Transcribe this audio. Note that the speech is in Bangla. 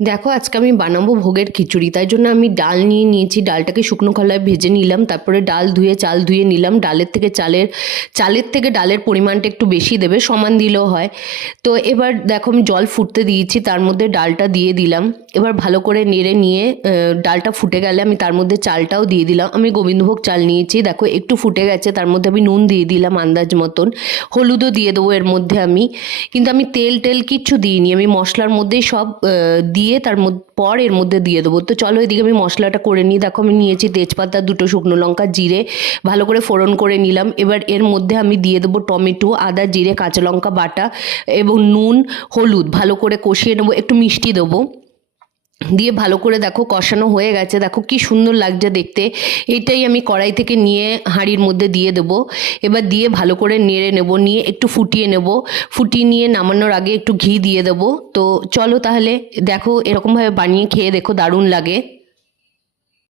দেখো আজকে আমি বানাবো ভোগের খিচুড়ি, তাই জন্য আমি ডাল নিয়ে নিয়েছি। ডালটাকে শুকনো খোলায় ভেজে নিলাম, তারপরে ডাল ধুয়ে চাল ধুয়ে নিলাম। চালের থেকে ডালের পরিমাণটা একটু বেশি দেবে, সমান দিলেও হয়। তো এবার দেখো আমি জল ফুটতে দিয়েছি, তার মধ্যে ডালটা দিয়ে দিলাম। এবার ভালো করে নেড়ে নিয়ে ডালটা ফুটে গেলে আমি তার মধ্যে চালটাও দিয়ে দিলাম। আমি গোবিন্দভোগ চাল নিয়েছি, দেখো একটু ফুটে গেছে, তার মধ্যে আমি নুন দিয়ে দিলাম আন্দাজ মতন। হলুদও দিয়ে দেবো এর মধ্যে আমি, কিন্তু আমি তেল টেল কিচ্ছু দিইনি, আমি মশলার মধ্যেই সব দিয়ে তার পর এর মধ্যে দিয়ে দেবো। তো চলো এদিকে আমি মশলাটা করে নিই। দেখো আমি নিয়েছি তেজপাতা, দুটো শুকনো লঙ্কা, জিরে, ভালো করে ফোড়ন করে নিলাম। এবার এর মধ্যে আমি দিয়ে দেবো টমেটো, আদা, জিরে, কাঁচা লঙ্কা বাটা এবং নুন, হলুদ ভালো করে কষিয়ে নেবো, একটু মিষ্টি দেবো। দিয়ে ভালো করে দেখো কষানো হয়ে গেছে, দেখো কি সুন্দর লাগছে দেখতে। এটাই আমি কড়াই থেকে নিয়ে হাঁড়ির মধ্যে দিয়ে দেবো। এবার দিয়ে ভালো করে নেড়ে নেব, নিয়ে একটু ফুটিয়ে নেব। ফুটিয়ে নিয়ে নামানোর আগে একটু ঘি দিয়ে দেবো। তো চলো তাহলে দেখো এরকমভাবে বানিয়ে খেয়ে দেখো, দারুণ লাগে।